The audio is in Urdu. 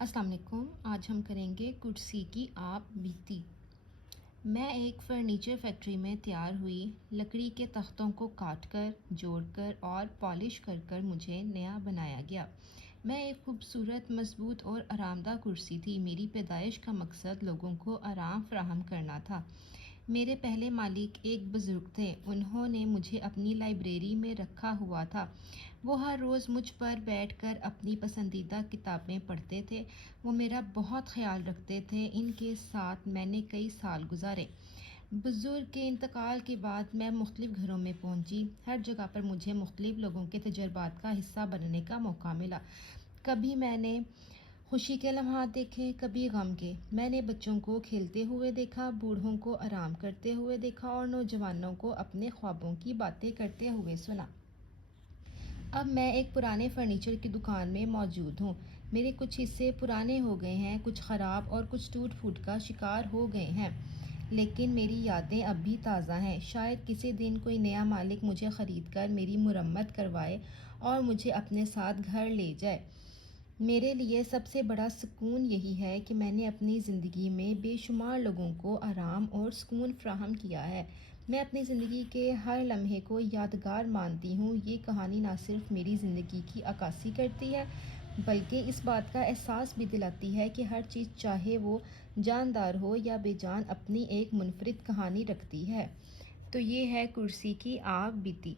السلام علیکم۔ آج ہم کریں گے کرسی کی آپ بیتی۔ میں ایک فرنیچر فیکٹری میں تیار ہوئی لکڑی کے تختوں کو کاٹ کر جوڑ کر اور پالش کر کر مجھے نیا بنایا گیا۔ میں ایک خوبصورت مضبوط اور آرام دہ کرسی تھی۔ میری پیدائش کا مقصد لوگوں کو آرام فراہم کرنا تھا۔ میرے پہلے مالک ایک بزرگ تھے۔ انہوں نے مجھے اپنی لائبریری میں رکھا ہوا تھا۔ وہ ہر روز مجھ پر بیٹھ کر اپنی پسندیدہ کتابیں پڑھتے تھے۔ وہ میرا بہت خیال رکھتے تھے۔ ان کے ساتھ میں نے کئی سال گزارے۔ بزرگ کے انتقال کے بعد میں مختلف گھروں میں پہنچی۔ ہر جگہ پر مجھے مختلف لوگوں کے تجربات کا حصہ بننے کا موقع ملا۔ کبھی میں نے خوشی کے لمحات دیکھے، کبھی غم کے۔ میں نے بچوں کو کھیلتے ہوئے دیکھا، بوڑھوں کو آرام کرتے ہوئے دیکھا اور نوجوانوں کو اپنے خوابوں کی باتیں کرتے ہوئے سنا۔ اب میں ایک پرانے فرنیچر کی دکان میں موجود ہوں۔ میرے کچھ حصے پرانے ہو گئے ہیں، کچھ خراب اور کچھ ٹوٹ پھوٹ کا شکار ہو گئے ہیں، لیکن میری یادیں اب بھی تازہ ہیں۔ شاید کسی دن کوئی نیا مالک مجھے خرید کر میری مرمت کروائے اور مجھے اپنے ساتھ گھر لے جائے۔ میرے لیے سب سے بڑا سکون یہی ہے کہ میں نے اپنی زندگی میں بے شمار لوگوں کو آرام اور سکون فراہم کیا ہے۔ میں اپنی زندگی کے ہر لمحے کو یادگار مانتی ہوں۔ یہ کہانی نہ صرف میری زندگی کی عکاسی کرتی ہے، بلکہ اس بات کا احساس بھی دلاتی ہے کہ ہر چیز، چاہے وہ جاندار ہو یا بے جان، اپنی ایک منفرد کہانی رکھتی ہے۔ تو یہ ہے کرسی کی آپ بیتی۔